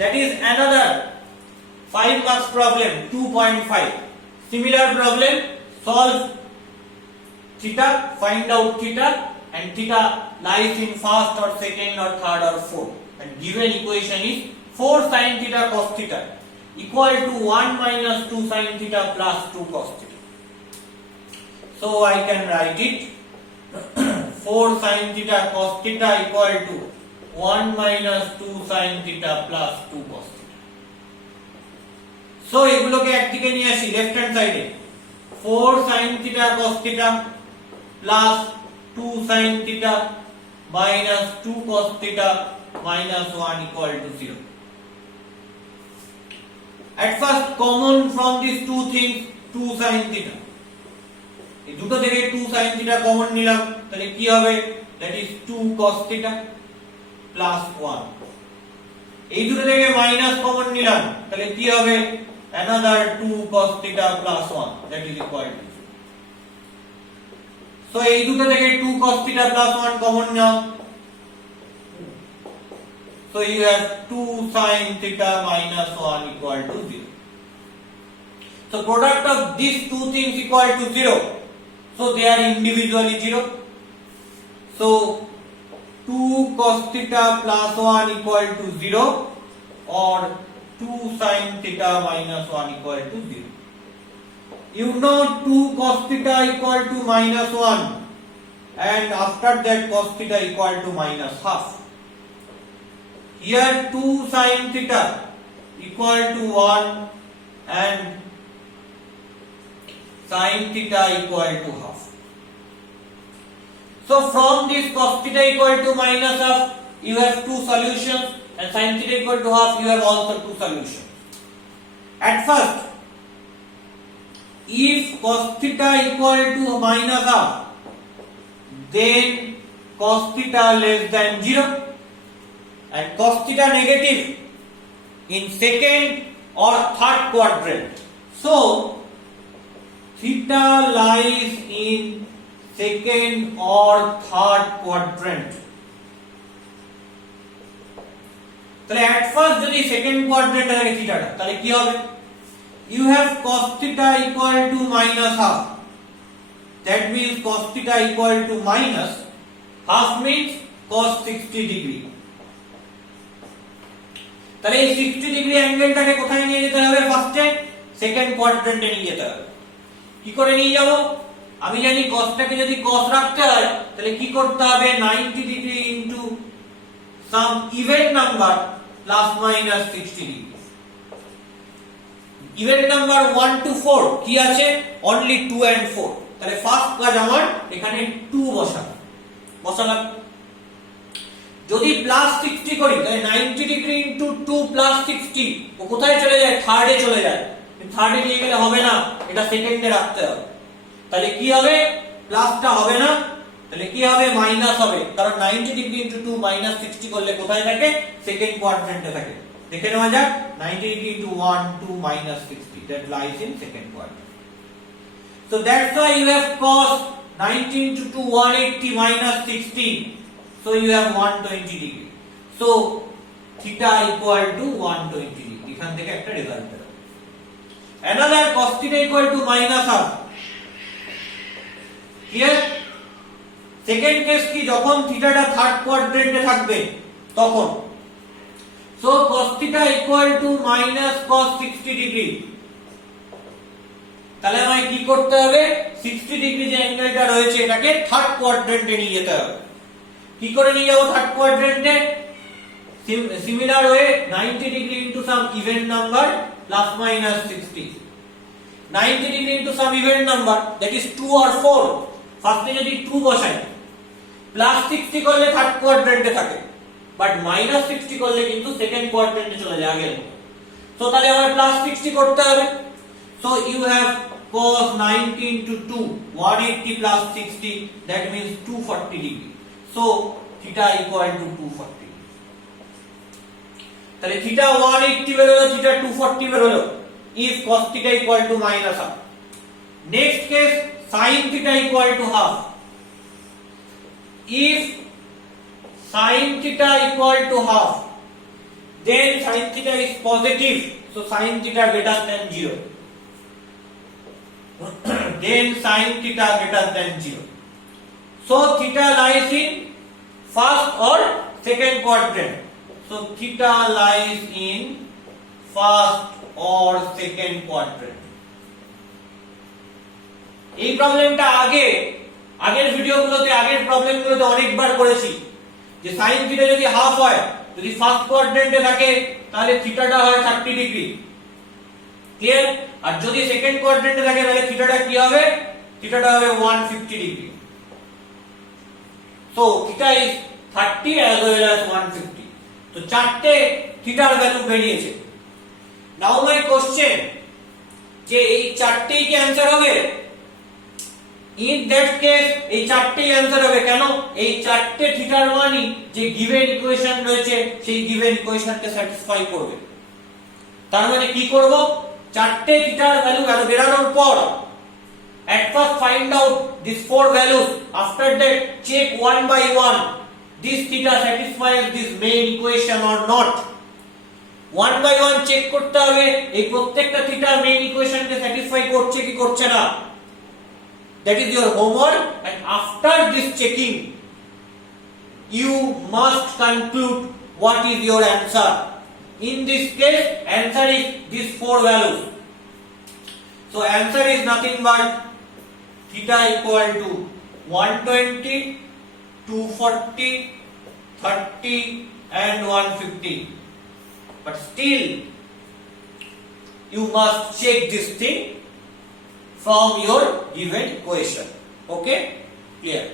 That is another 5 marks problem 2.5. Similar problem, solve theta, find out theta, and theta lies in first or second or third or fourth. And given equation is 4 sin theta cos theta equal to 1 minus 2 sin theta plus 2 cos theta. So I can write it 4 sin theta cos theta equal to 1 minus 2 sin theta plus 2 cos theta. So এগুলোকে একদিকে নিয়ে আসি left hand সাইডে 4 sin theta cos theta plus 2 sin theta minus 2 cos theta minus 1 equal to 0. At first common from these two things 2 sin theta. এই দুটো থেকে 2 sin theta common নিলাম তাহলে কি হবে, that is 2 cos theta plus 1. এই দুটো থেকে মাইনাস কমন নিলাম তাহলে কি হবে, another 2 cos theta plus 1, that is equal to 0. So এই দুটো থেকে 2 cos theta plus 1 কমন now, so you have 2 sin theta minus 1 equal to 0. So product of these two things equal to 0. So they are individually 0. So 2 cos theta plus 1 equal to 0 or 2 sin theta minus 1 equal to 0. You know 2 cos theta equal to minus 1 and after that cos theta equal to minus half. Here 2 sin theta equal to 1 and sin theta equal to half. So from this cos theta equal to minus half you have two solutions and sin theta equal to half you have also two solutions. At first, if cos theta equal to minus half, then cos theta less than 0 and cos theta negative in second or third quadrant. So theta lies in second or third quadrant. তাহলে at first যদি second quadrant এ থাকে থিটাটা তাহলে কি হবে, you have cos theta equal to minus half. That means cos theta equal to minus half means cos 60 degree. তাহলে এই 60 ডিগ্রি অ্যাঙ্গেলটাকে কোথায় নিয়ে যেতে হবে, ফার্স্টে সেকেন্ড কোয়াড্রেন্টে নিয়ে যেতে হবে। কি করে নিয়ে যাব, আমি জানি cosটাকে যদি cos রাখতে হয় তাহলে কি করতে হবে, 90 degree into some even number plus minus 60 degree. Even number 1 to 4 কি আছে, অনলি 2 and 4। তাহলে ফার্স্ট কাজ আমার এখানে 2 বসালাম। যদি প্লাস 60 করি তাহলে 90 ডিগ্রি ইনটু 2 প্লাস 60 ও কোথায় চলে যায়, থার্ডে চলে যায়। থার্ডে নিয়ে গেলে হবে না, এটা সেকেন্ডে রাখতে হবে। তাহলে কি হবে, প্লাসটা হবে না, তাহলে কি হবে, মাইনাস হবে, কারণ 90 ডিগ্রি ইনটু 2 মাইনাস 60 করলে কোথায় থাকে, সেকেন্ড কোয়াড্রেন্টে থাকে। দেখে নেওয়া যাক, 90 ডিগ্রি ইনটু 1 2 minus 60, that lies in second quadrant. So that's why you have cos 90 into 2 180 minus 60, so you have 120 degree. So theta equal to 120 degree. এখান থেকে একটা রেজাল্ট বের হবে। Another cos theta equal to minus half. Here second case কি, যখন থিটাটা থার্ড কোয়াড্রেন্টে থাকবে তখন। So cos theta equal to minus cos 60 degree. তাহলে আমায় কি করতে হবে, 60 ডিগ্রি যে অ্যাঙ্গেলটা রয়েছে এটাকে থার্ড কোয়াড্রেন্টে নিয়ে যেতে হবে। কি করে নিয়ে যাব থার্ড কোয়াড্রেন্টে, similar way 90 degree into some even number plus minus 60, 90 degree into some even number that is 2 or 4। ফার্স্টে যদি 2 বসাই, প্লাস 60 করলে থার্ড কোয়াড্রেন্টে থাকে, বাট মাইনাস 60 করলে কিন্তু সেকেন্ড কোয়াড্রেন্টে চলে যায় আগের মতো। সো তাহলে আমার প্লাস 60 করতে হবে। সো ইউ হ্যাভ cos 90 into 2 180 plus 60, that means 240 degree. So theta equal to 240. তাহলে theta 180 বের হলো, theta 240 বের হলো if cos theta equal to minus half. Next case, sin theta equal to half. If sin theta equal to half, then sin theta is positive, so sin theta greater than 0. Then sin theta greater than 0. So theta lies in first or second quadrant. So theta lies in first or second quadrant. এই প্রবলেমটা আগের ভিডিওগুলোতে আগের প্রবলেমগুলোতে অনেকবার করেছি যে sin theta যদি হাফ হয়, যদি ফার্স্ট কোয়াড্রেন্টে থাকে তাহলে থিটাটা হয় 30 ডিগ্রি, ক্লিয়ার? আর যদি সেকেন্ড কোয়াড্রেন্টে থাকে তাহলে থিটাটা কি হবে? থিটাটা হবে 150 degree. So theta is 30 as well as 150. তো চারটে থিটার ভ্যালু বেরিয়েছে। Now my question, যে এই চারটেই কি অ্যানসার হবে? In that case এই চারটেই অ্যানসার হবে। কেন? এই চারটে থিটার মানই যে গিভেন ইকুয়েশন রয়েছে সেই গিভেন ইকুয়েশনকে স্যাটিসফাই করবে। তার মানে কি করব? চারটে থিটার ভ্যালু বেরানোর পর at first find out these four values, after that check one by one this theta satisfies this main equation or not. One by one check করতে হবে এই প্রত্যেকটা থিটা মেইন ইকুয়েশনকে স্যাটিসফাই করছে কি করছে না। That is your homework, and after this checking you must conclude what is your answer. In this case answer is these four values. So answer is nothing but theta equal to 120, 240, 30 and 150. But still you must check this thing from your given equation. Okay, clear?